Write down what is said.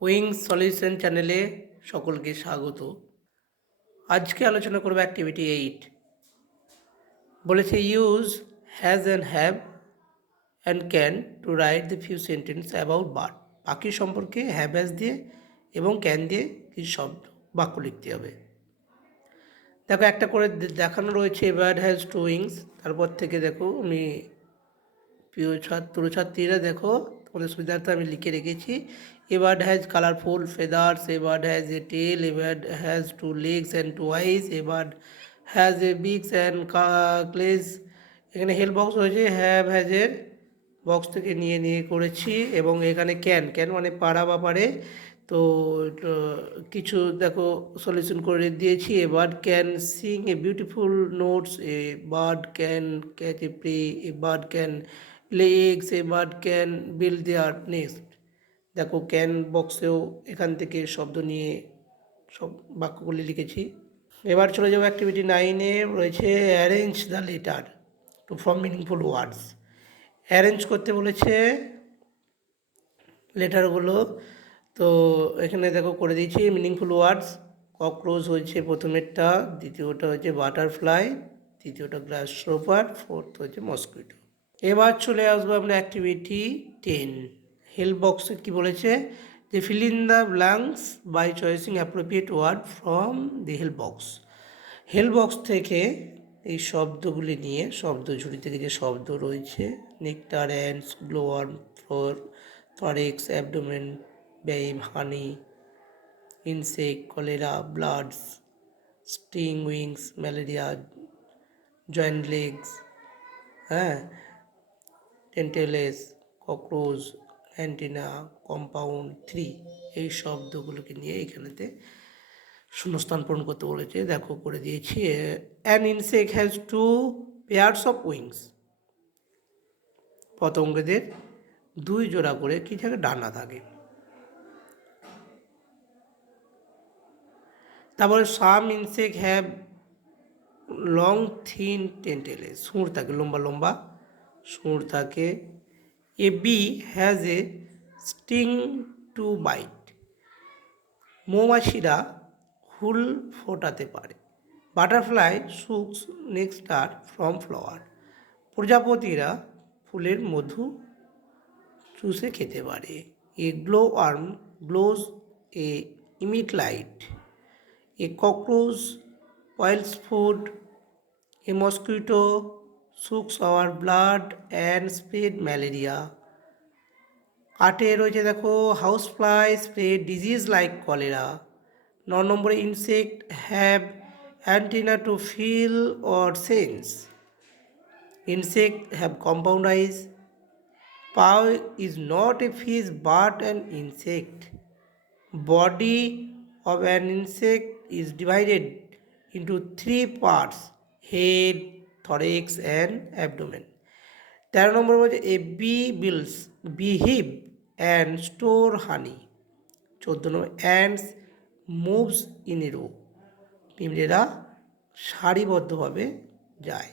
Wings solution চ্যানেলে সকলকে স্বাগত। আজকে আলোচনা করব অ্যাক্টিভিটি 8। বলেছে use has and have and can to write the few sentence about bird. পাখি সম্পর্কে হ্যাভ হ্যাজ দিয়ে এবং ক্যান দিয়ে কিছু শব্দ বাক্য লিখতে হবে। দেখো একটা করে দেখানো রয়েছে বার্ড হ্যাজ টু উইংস। তারপর থেকে দেখো আমি প্রিয় ছাত্রছাত্রীরা দেখো তোমাদের সুবিধার্থে আমি লিখে রেখেছি। A bird has colourful feathers, a bird has a tail, a bird has two legs and two eyes, a bird has a beaks and claws. এখানে হেল্প বক্স রয়েছে, হ্যাভ হ্যাজের বক্স থেকে নিয়ে করেছি। এবং এখানে ক্যান মানে পারা বা পারে। তো কিছু দেখো সলিউশন করে দিয়েছি। A bird can sing a beautiful notes, a bird can catch a prey, a bird can lay eggs, a bird can build their nest। দেখো ক্যান বক্সেও এখান থেকে শব্দ নিয়ে সব বাক্যগুলি লিখেছি। এবার চলে যাবো অ্যাক্টিভিটি 9-এ রয়েছে arrange the letter to form meaningful words. Arrange করতে বলেছে লেটারগুলো। তো এখানে দেখো করে দিয়েছি মিনিংফুল ওয়ার্ডস। ককরোচ হয়েছে প্রথমেরটা, দ্বিতীয়টা হচ্ছে বাটারফ্লাই, তৃতীয়টা গ্রাসহপার, ফোর্থ হচ্ছে মসকিটো। এবার চলে আসবো আমরা অ্যাক্টিভিটি 10। হেল্প বক্সে কী বলেছে যে fill in the blanks by choosing appropriate word from the help box. Help box থেকে এই শব্দগুলি নিয়ে শব্দ ঝুড়ি থেকে যে শব্দ রয়েছে nectar, ants, glowworm, thorax, abdomen, beam, honey, insect, cholera, bloods, sting, wings, malaria, joint legs, tentacles, cockroach, antenna, compound 3, এই শব্দগুলোকে নিয়ে এখানেতে শূন্যস্থান পূরণ করতে বলেছে। দেখো করে দিয়েছি। An insect has 2 pairs of wings. পতঙ্গদের 2 জোড়া করে কি থাকে, ডানা থাকে। তারপরে some insect have long thin tentacles, সুঁড় থাকে, লম্বা লম্বা সুঁড় থাকে। A bee has a sting to bite. মৌমাছিরা হুল ফোটাতে পারে। Butterfly sucks nectar from flower. প্রজাপতিরা ফুলের মধু চুষে খেতে পারে। A glow worm glows a emit light. A cockroach spoils food. A mosquito sucks our blood and spread malaria. 8-এ রয়েছে দেখো house fly spread disease like cholera. 9 নম্বরে insect have antenna to feel or sense. Insect have compound eyes. পাও is not a fish but an insect. Body of an insect is divided into 3 parts: head, thorax and abdomen. 13 নম্বর বলছে a bee builds beehive and store honey. 14 নম্বর ants moves in a row. পিঁপড়েরা সারিবদ্ধভাবে যায়।